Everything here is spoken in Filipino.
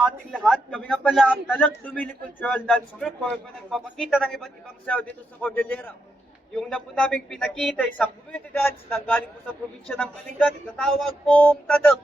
sa ating lahat. Kami nga pala ang Talag Dumili Cultural Dance Group o nagpapakita ng iba't ibang sayaw dito sa Cordillera. Yung na po naming pinakita isang community dance na galing po sa probinsya ng Kalingat, natawag pong Tadag.